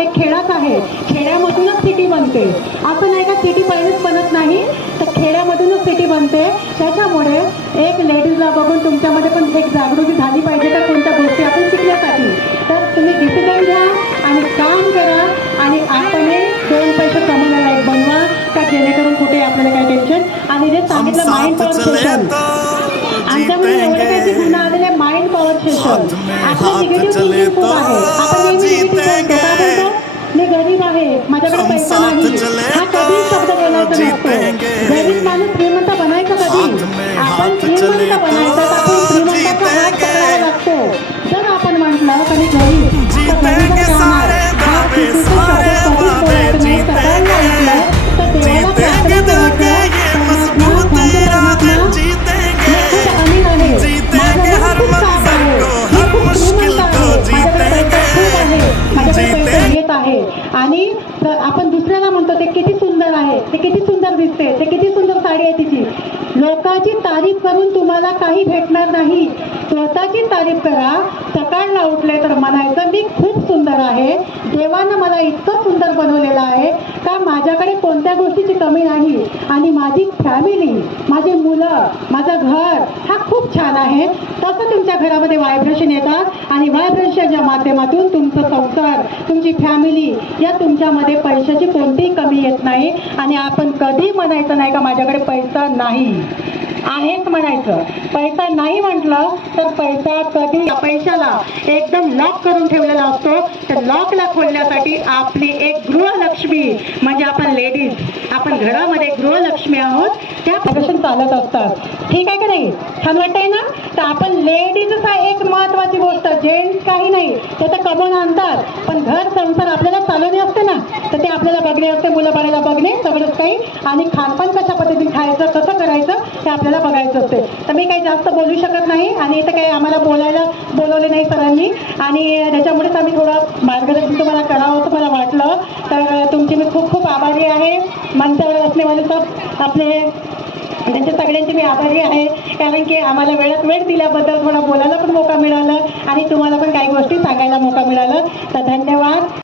एक खेळाच आहे, खेड्यामधूनच सिटी बनते. असं नाही का सिटी पहिलेच बनत नाही, तर खेड्यामधूनच सिटी बनते. त्याच्यामुळे एक लेडीजला बघून तुमच्यामध्ये पण एक जागृती झाली पाहिजे का कोणत्या गोष्टी आपण शिकण्यासाठी. तर तुम्ही डिसिजन घ्या आणि काम करा आणि आपण दोन पैसे कमवण्याला एक बनवा का जेणेकरून कुठे आपल्याला काही टेन्शन. आणि जे सांगितलं माइंड पॉवर सेशन, आमच्यामध्ये एवढे काही गुण आलेले माइंड पॉवर सेशन. आपलं निगेटिव्ह थिंकिंग खूप आहे, आपण नेहमी निगेटिव्ह बोलतो. का बोलतो? मी गरीब आहे, माझ्याकडे पैसा नाही. हा कधी शब्द बोलायचा नसतो. गरीब माणूस श्रीमंत बनायचं कधी? आपण श्रीमंत बनायचं तर आपण श्रीमंताचा हात पकडावा लागतो. जर आपण म्हटलं कधी गरीब तर गरीबच राहणार, हा चुकीचा शब्द कधीच बोलायचं नाही. सगळ्यांना ऐकलं तर देवाला प्रार्थना करायचं, परमात्मा खूप अमीर आहे, माझ्याकडे खूप साथ आहे, मी खूप श्रीमंत आहे, माझ्याकडे पैसा खूप आहे, माझ्याकडे पैसा येत आहे. आणि आपण दुसऱ्याला म्हणतो ते किती सुंदर आहे, ते किती सुंदर दिसते, ते किती सुंदर साडी आहे तिची. लोकांची तारीफ करून तुम्हाला काही भेटणार नाही, स्वतःची तारीफ करा. सकाळला उठले तर म्हणायचं मी खूप सुंदर आहे, देवानं मला इतकं सुंदर बनवलेलं आहे का माझ्याकडे कोणत्या गोष्टीची कमी नाही. आणि माझी फॅमिली, माझी मुलं, माझं घर हा खूप छान आहे. तसं तुमच्या घरामध्ये व्हायब्रेशन येतात आणि व्हायब्रेशनच्या माध्यमातून तुमचं संसार, तुमची फॅमिली या तुमच्यामध्ये पैशाची कोणतीही कमी येत नाही. आणि आपण कधी म्हणायचं नाही का माझ्याकडे पैसा नाही, आहेच म्हणायचं. पैसा नाही म्हटलं तर पैसा कधी, पैशाला एकदम लॉक करून ठेवलेला असतो. तर लॉकला खोलण्यासाठी आपली एक गृहलक्ष्मी म्हणजे आपण लेडीज, आपण घरामध्ये गृहलक्ष्मी आहोत, त्या प्रदर्शन चालत असतात. ठीक आहे का नाही? छान वाटतंय ना? तर आपण लेडीजच आहे एक महत्वाची गोष्ट. जेंट्स काही नाही, ते तर कमवून आणतात, पण घर संसार आपल्याला चालवणे असते ना, तर ते आपल्याला बघणे असते, मुलं बाळाला बघणे सगळंच काही. आणि खानपान कशा पद्धतीने खायचं, कसं करायचं ते आपल्याला बघायचं असते. तर मी काही जास्त बोलू शकत नाही आणि इथं काही आम्हाला बोलायला बोलवले नाही सरांनी, आणि त्याच्यामुळेच आम्ही थोडं मार्गदर्शन तुम्हाला करावं असं मला वाटलं. तर तुमची मी खूप खूप आभारी आहे. मंचावर असलेवाले सब आपले त्यांच्या सगळ्यांचे मी आभारी आहे, कारण की आम्हाला वेळात वेळ दिल्याबद्दल थोडा बोलायला पण मोका मिळाला आणि तुम्हाला पण काही गोष्टी सांगायला मोका मिळाला. तर धन्यवाद.